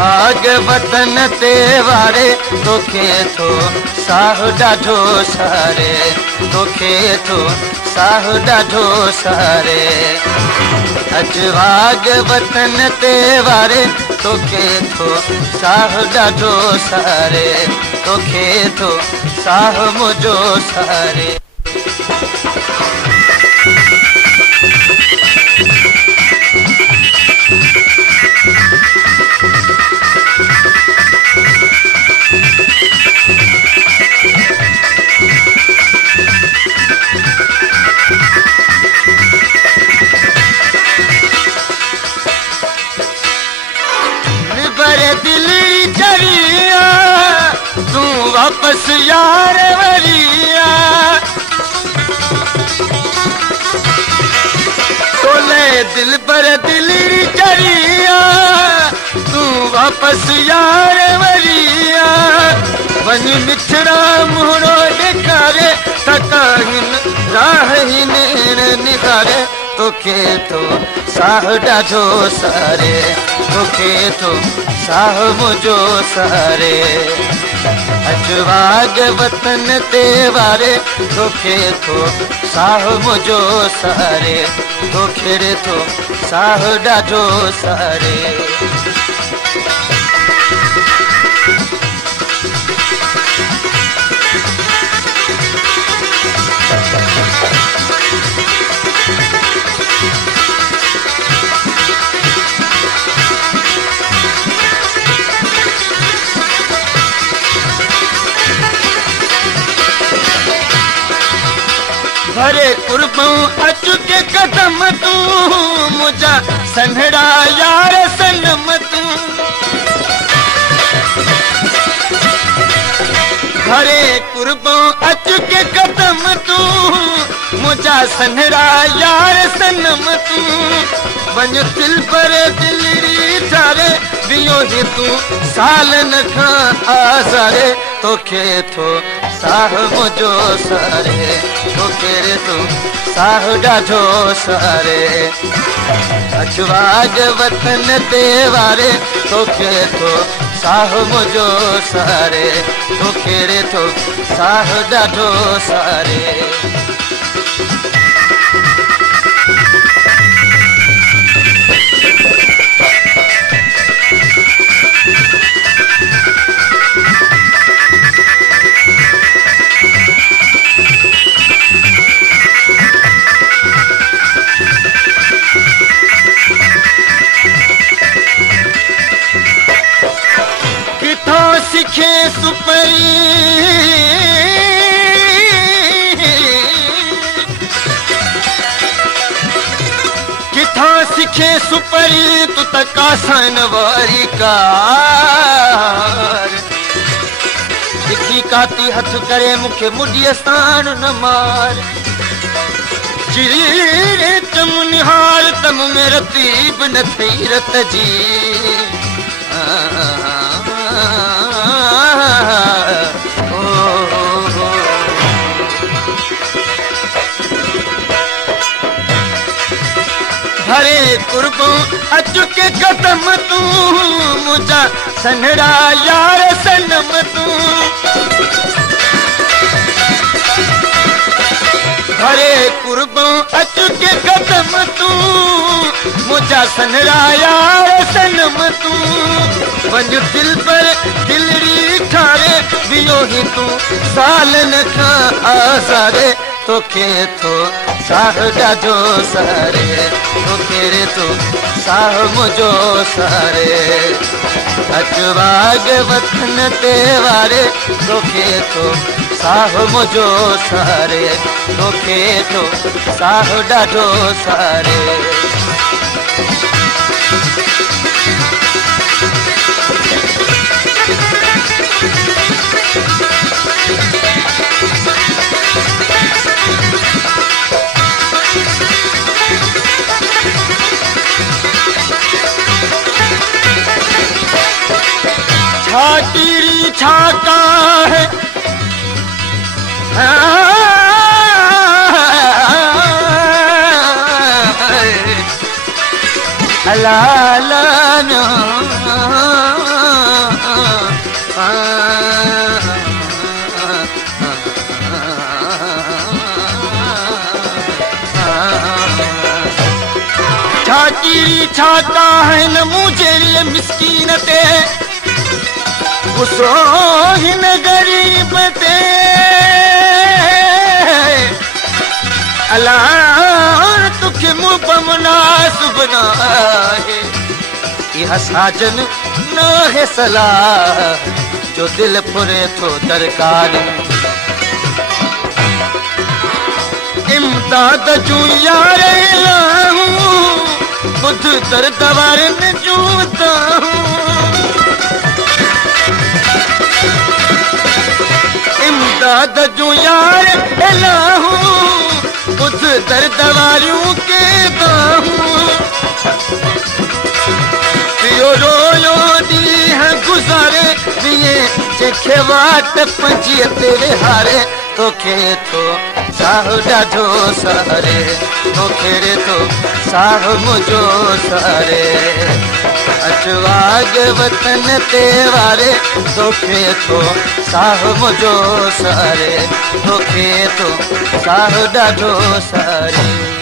भाग वतन ते वारे तोखे थो साह ॾाढो सारे तोखे थो साह ॾाढो सारे अॼु भाग वतन ते वारे तोखे थो साह ॾाढो सारे तोखे थो साह मुंहिंजो सारे वापस यार वरिया तोले दिल पर दिल चरिया तू वापस यार वरिया वन मिठड़ा मुहरो ॾेखारे तकाहिन राह ही नेण निखारे तोखे तो साह ॾाढो सारे तोखे तो साह मुंहिंजो सारे अॼु भाग वतन ते वारे तोखे थो साह मुंहिंजो सारे तोखे थो साह ॾाढो सारे भरे कुर्बों अचुके कदम तू मुझा सन्हड़ा यार सनम तू भरे कुर्बों अचुके कदम तू मुझा सन्हड़ा यार सनम तू वञ दिल पर दिलरी थारे बियो ही तू सालन खां आज़ारे तोखे थो साह मुंहिंजो सारे तोखे थो साह ॾाढो सारे अॼु भाग वतन ते वारे तोखे थो साह मुंहिंजो सारे तोखे थो साह ॾाढो सारे सिखे सुपरी किथां सिखे सुपरी तू त कासन वारी कार दिखी काती हथ करे मूंखे मुॾीअ साण न मार चिरे चम निहार तम में रतीब न थई रत जी भरे कुर्बों अचुके कदम तू मुझा सन्हड़ा यार सनम तू भरे कुर्बों अचुके कदम तू मुझा सन्हड़ा यार सनम तू वञ दिल पर दिलरी ठारे बियो ही तू सालन खां आज़ारे तोखे थो साह ॾाढो सारे तोखे थो साह मुंहिंजो सारे अॼु भाग वतन ते वारे तोखे थो साह मुंहिंजो सारे तोखे थो साह ॾाढो सारे छातीरी छाका है अलाला फ़कीरी छाता है न मुझे लिए मिस्कीन ते गुस्सो हिन गरीब ते अल्लाह तुखे मुंह मुनासिब न आहे इहा साजन न है सलाह जो दिल पुरे थो दरकार इमदाद जूं यार लाहूं बुध दर्द वारन जूता इमदाद जूं यार लाहूं बुध दर्द वारियूं के बाहूं पियो रोयो ॾींहं गुज़ारे ॾींहं जंहिंखे वाट पंजीअ ते विहारे तोखे थो साहु ॾाढो सहारे तोखे रे थो साहु मुंहिंजो सहारे अचवाग वतन ते वारे तोखे थो साहु मुंहिंजो सहारे तोखे थो साहु ॾाढो सहारे